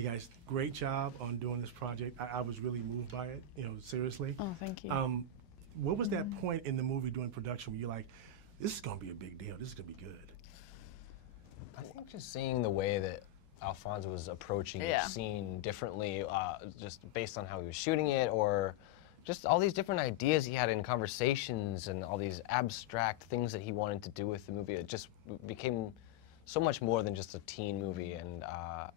Hey guys, great job on doing this project. I was really moved by it, you know, seriously. Oh, thank you. What was that point in the movie during production where you're like, this is gonna be a big deal, this is gonna be good? I think just seeing the way that Alfonso was approaching each scene differently, just based on how he was shooting it, or just all these different ideas he had in conversations and all these abstract things that he wanted to do with the movie. It just became so much more than just a teen movie. And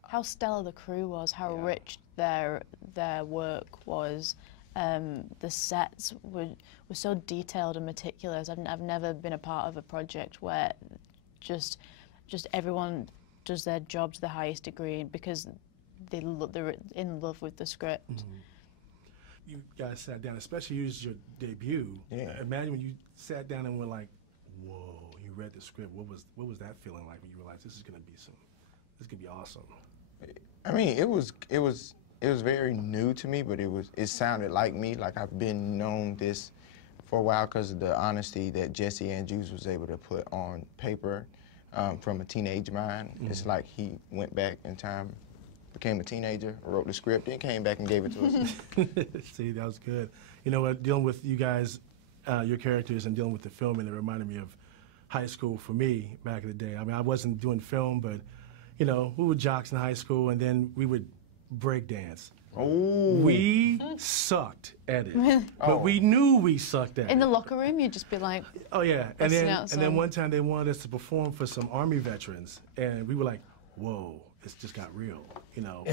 how stellar the crew was, how rich their work was. The sets were so detailed and meticulous. I've never been a part of a project where just everyone does their job to the highest degree because they're in love with the script. Mm-hmm. You guys sat down, especially you as your debut. Yeah. Imagine when you sat down and were like, whoa, you read the script. What was that feeling like when you realized this is gonna be awesome? I mean, it was very new to me, but it sounded like me, like I've been known this for a while because of the honesty that Jesse Andrews was able to put on paper from a teenage mind. Mm-hmm. It's like he went back in time, became a teenager, wrote the script, and came back and gave it to us. See, that was good. You know what, dealing with you guys, your characters, and dealing with the filming, it reminded me of high school for me back in the day. I mean, I wasn't doing film, but, you know, we were jocks in high school, and then we would break dance. Oh. We sucked at it, but we knew we sucked at it. In the locker room, you'd just be like, oh yeah, and then one time they wanted us to perform for some Army veterans, and we were like, whoa, it's just got real, you know.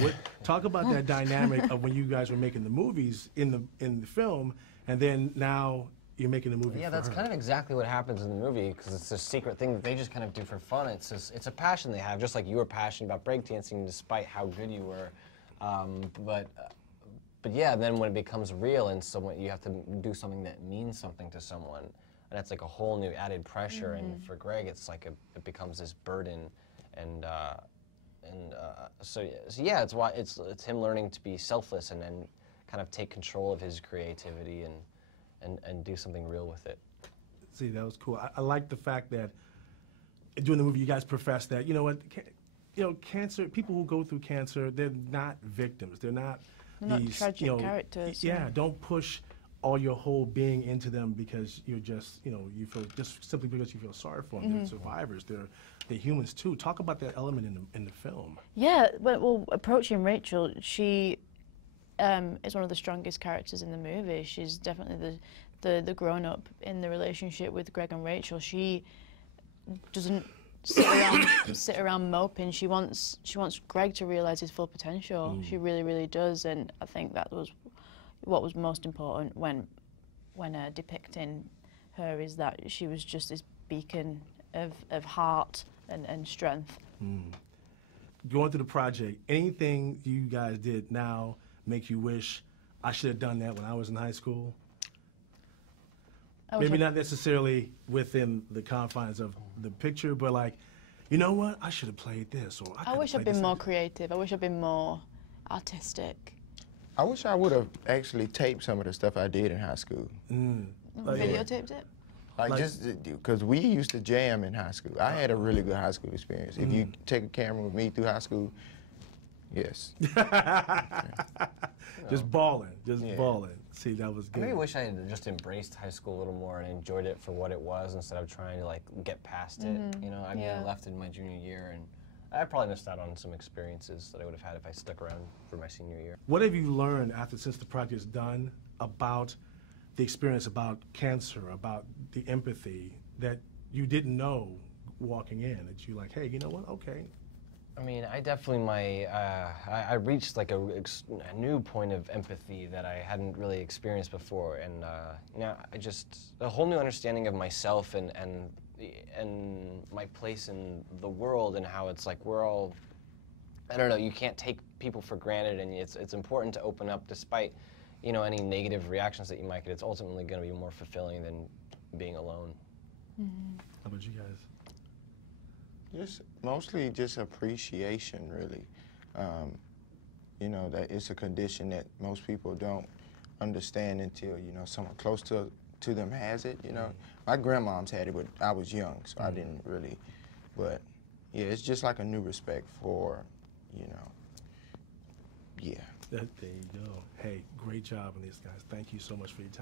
Talk about that dynamic of when you guys were making the movies in the film, and then now you're making the movie. Yeah, that's kind of exactly what happens in the movie, because it's a secret thing that they just kind of do for fun. It's a passion they have, just like you were passionate about breakdancing, despite how good you were. But yeah, then when it becomes real and you have to do something that means something to someone, and that's like a whole new added pressure. And for Greg, it's like it becomes this burden, so yeah, it's why it's him learning to be selfless and then kind of take control of his creativity and do something real with it. See, that was cool. I like the fact that during the movie you guys profess that, you know what, you know, cancer, people who go through cancer, they're not victims. They're not these tragic characters. Yeah, don't push all your whole being into them because you're just, you know, you feel just simply because you feel sorry for them. They're survivors. They're humans too. Talk about that element in the film. Yeah, well, approaching Rachel, she is one of the strongest characters in the movie. She's definitely the grown up in the relationship with Greg and Rachel. She doesn't sit around moping. She wants Greg to realize his full potential. She really, really does, and I think that was what was most important when depicting her, is that she was just this beacon of heart and strength. Going through the project, anything you guys did now make you wish I should have done that when I was in high school? Maybe not necessarily within the confines of the picture, but like, you know what, I should have played this, or I wish I'd been more creative. I wish I'd been more artistic. I wish I would have actually taped some of the stuff I did in high school. Videotaped it? Like just because we used to jam in high school. I had a really good high school experience. If you take a camera with me through high school, yes. Just balling, balling. See, that was good. I maybe wish I had just embraced high school a little more and enjoyed it for what it was instead of trying to like get past it. You know, I mean, I left in my junior year, and I probably missed out on some experiences that I would have had if I stuck around for my senior year. What have you learned since the project is done about the experience, about cancer, about the empathy that you didn't know walking in? That you like, hey, you know what? Okay. I mean, I definitely I reached like a new point of empathy that I hadn't really experienced before, and you know, a whole new understanding of myself and my place in the world, and how it's like we're all, I don't know, you can't take people for granted, and it's important to open up despite, you know, any negative reactions that you might get. It's ultimately going to be more fulfilling than being alone. How about you guys? Just mostly just appreciation, really. You know, that it's a condition that most people don't understand until, you know, someone close to them has it, you know. My grandmom's had it, but I was young, so I didn't really. But yeah, it's just like a new respect for, you know, There you go. Hey, great job on these guys. Thank you so much for your time.